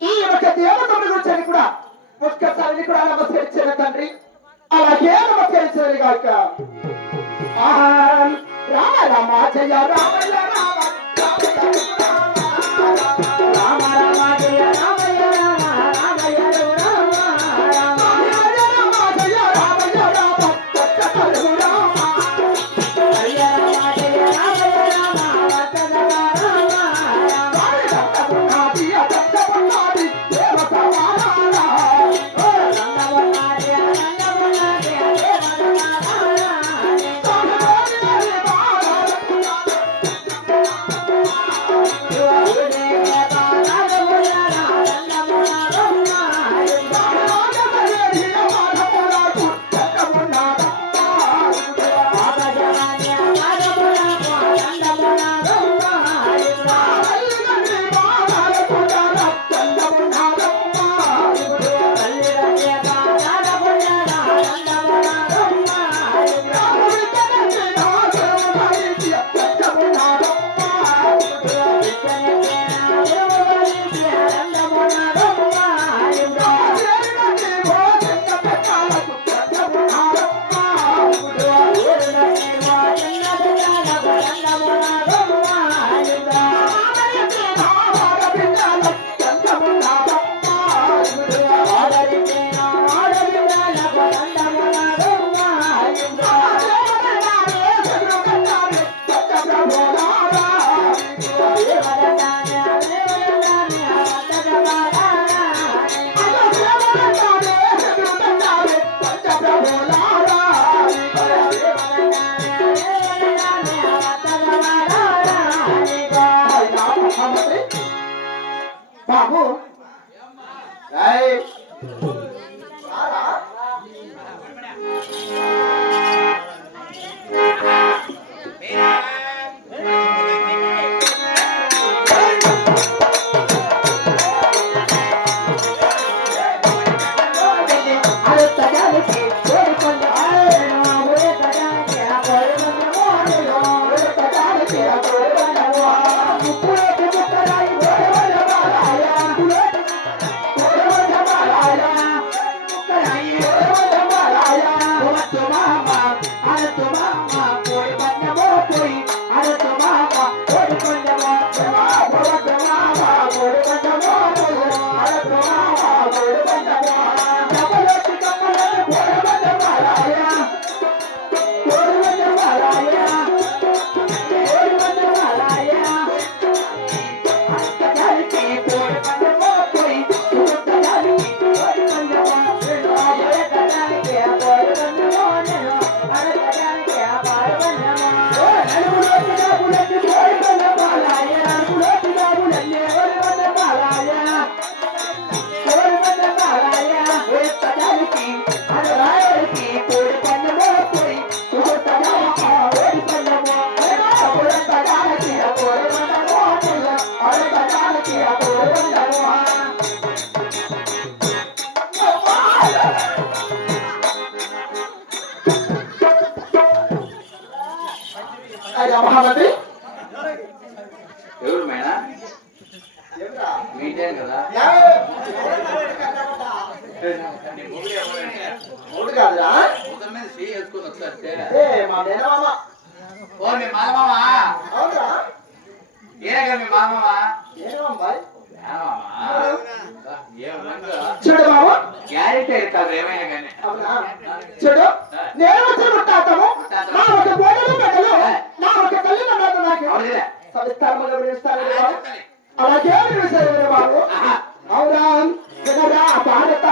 ఈ యొక్క దేవతల గురించి కూడా ఒక్కసారి కూడా నమస్కరించిన తండ్రి అలాగే నమస్కరించారు కాక రామ రామ జయ రామ రామ రామ రామ జయ రామ బాబు మహామతి ఎవరు మేనా మీటే కదా మూడు కాదా మీద శ్రీ వేసుకొని వచ్చారు మా మేనమామ ఓ మీ మామమామ అవునా ఏగా మీ మామమామ ఏమమ్మాయి చూడు బాబు క్యారెక్టర్ ఇస్తారు ఏమైనా కానీ చూడు నేను వచ్చిన ముట్టాతము నా ఒక గోడలు మెడలు నా ఒక కళ్ళు నమ్మదు నాకు సవిస్తారములు వివరిస్తారు అలాగే వివరిస్తారు బాబు అవునా జగరా భారత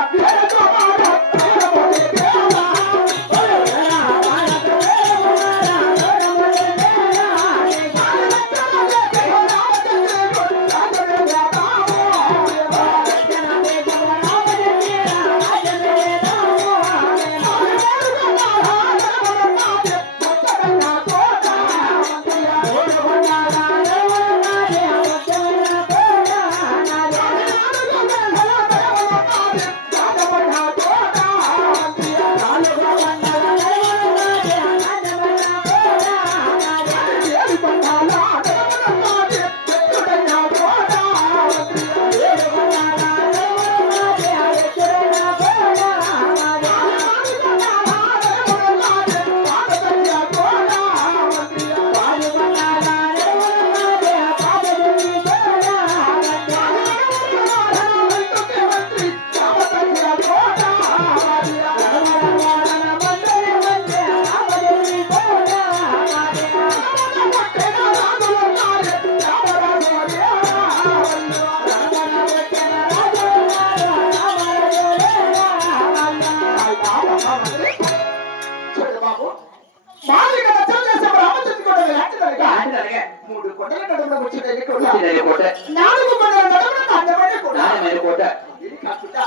కోట ఇది కాకుండా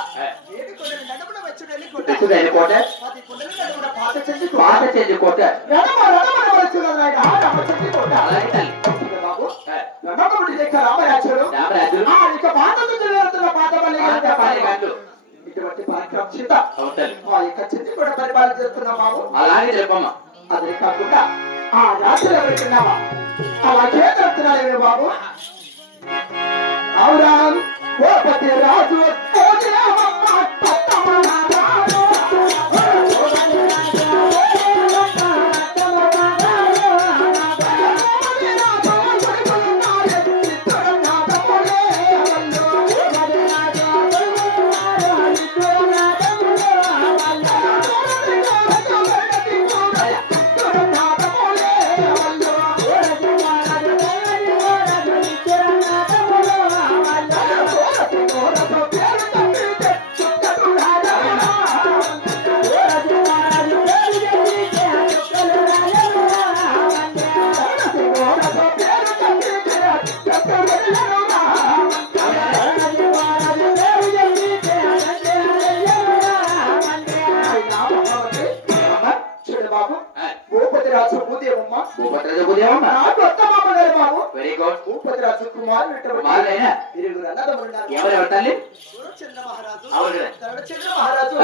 ఏడు కొండల నడుమున వచ్చుడని కోట తెచ్చుదని కోట 10 కొండల నడుమున పాత చెంది పాత చెంది కోట రడమ వచ్చుడన్నాడు ఆ రామ చెంది కోట అలాగే తల్లి చూడు బాబు నమ్మకముడి దగ్గర రామరాజుడు రామరాజుడు ఆ ఇక పాత నుంచి వేరుతున్న పాత పాత పల్లి గండు ఇటువంటి పరాక్రమశీత అవును తల్లి ఆ ఇక చెంది కూడా పరిపాలన చేస్తున్నా బాబు అలాగే చెప్పమ్మ అదే కాకుండా ఆ రాత్రి ఎవరికిన్నావా అలాగే చెప్తున్నాడు బాబు అవురా ఓ పతి రాజు ఓ దేవమ్మ పట్టమన్న రాజు భూపతిరాజు కుమారుడు ఎవరెవరు తల్లి సూర్యచంద్ర మహారాజు అవును తరచంద్ర మహారాజు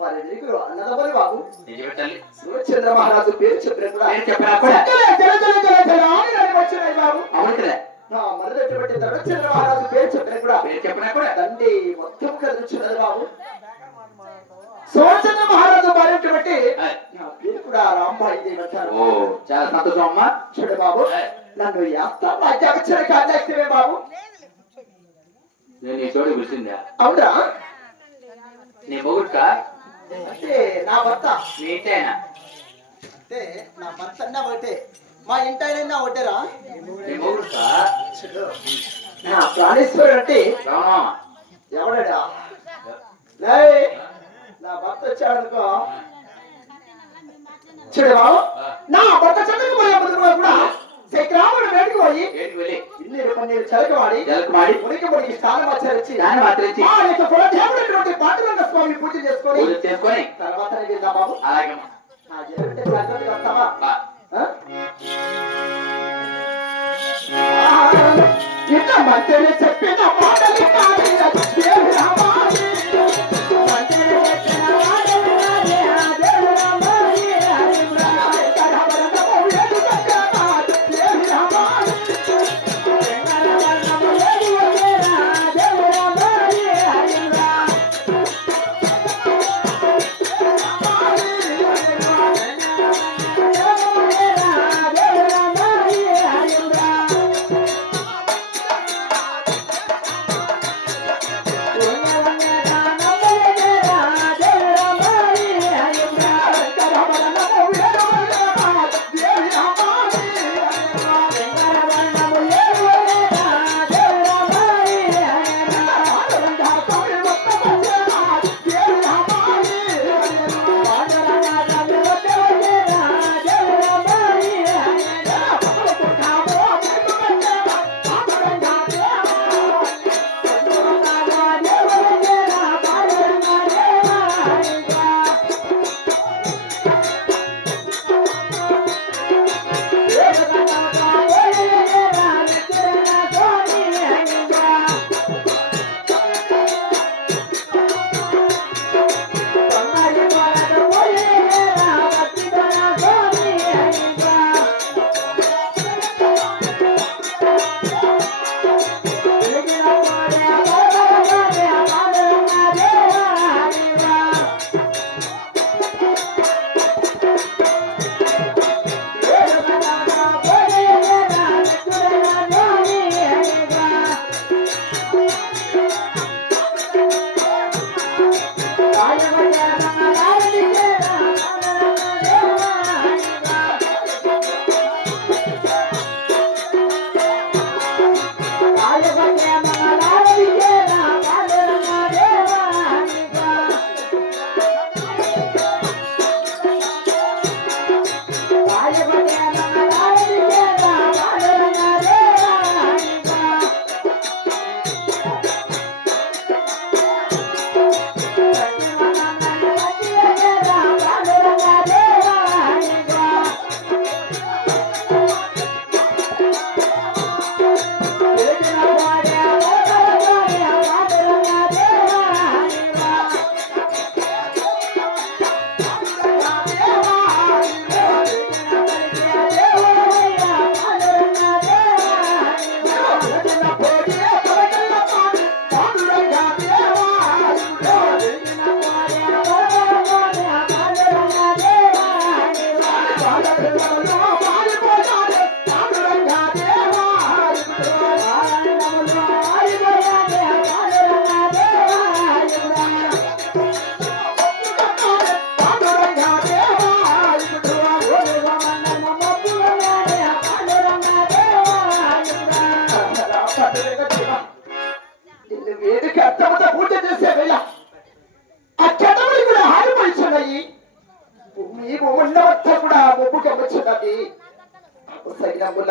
వారి ఇరువురు అన్నదమ్ములు బాబు నిజమే తల్లి సూర్యచంద్ర మహారాజు పేరు చెప్పినప్పుడు పేరు చెప్పినా కూడా వచ్చినాయి బాబు అవును కదా మరదటువంటి తరచంద్ర మహారాజు పేరు చెప్పినా కూడా తండ్రి మొత్తం కదులుచున్నది బాబు సూర్యచంద్ర మహారాజు భార్య బట్టి నా పేరు కూడా రాంబాయి దేవి అంటారు ఓ చాలా సంతోషం అమ్మా చూడు బాబు నన్ను రాజ్యాక్షర కాజేస్తే బాబు నేను ఈ చోటు పిలిచిందా అవునా నీ మొగుడుక అంటే నా భర్త మీ ఇంటైనా అంటే నా భర్త అన్నా ఒకటే మా ఇంటైనా ఒకటేరా నీ మొగుడుక చూడు నా ప్రాణేశ్వరుడు అంటే రామమామ ఎవడడా లేయ్ నా భర్త వచ్చాడనుకో చూడు బాబు నా భర్త చదువుకు పోయే ముందు కూడా శేఖరాముడు వేడికి పోయి ఇల్లు పన్నీరు చలకవాడి మురికి స్నానం ఆచరించి ఆ యొక్క కులదేవుడైనటువంటి పాండురంగ స్వామి పూజ చేసుకొని తర్వాత వెళ్దాం బాబు ఆ జరుగుతే జాగ్రత్తగా వస్తావా ఇంత మంచిని చెప్పిన మాటలు వేదిక అత్తమత పూజ చేసే వేళ ఆ చెడములు కూడా హారిపోయిచున్నాయి. భూమి భూమండమంతా కూడా ముప్పు గమ్ముచున్నది. సైనముల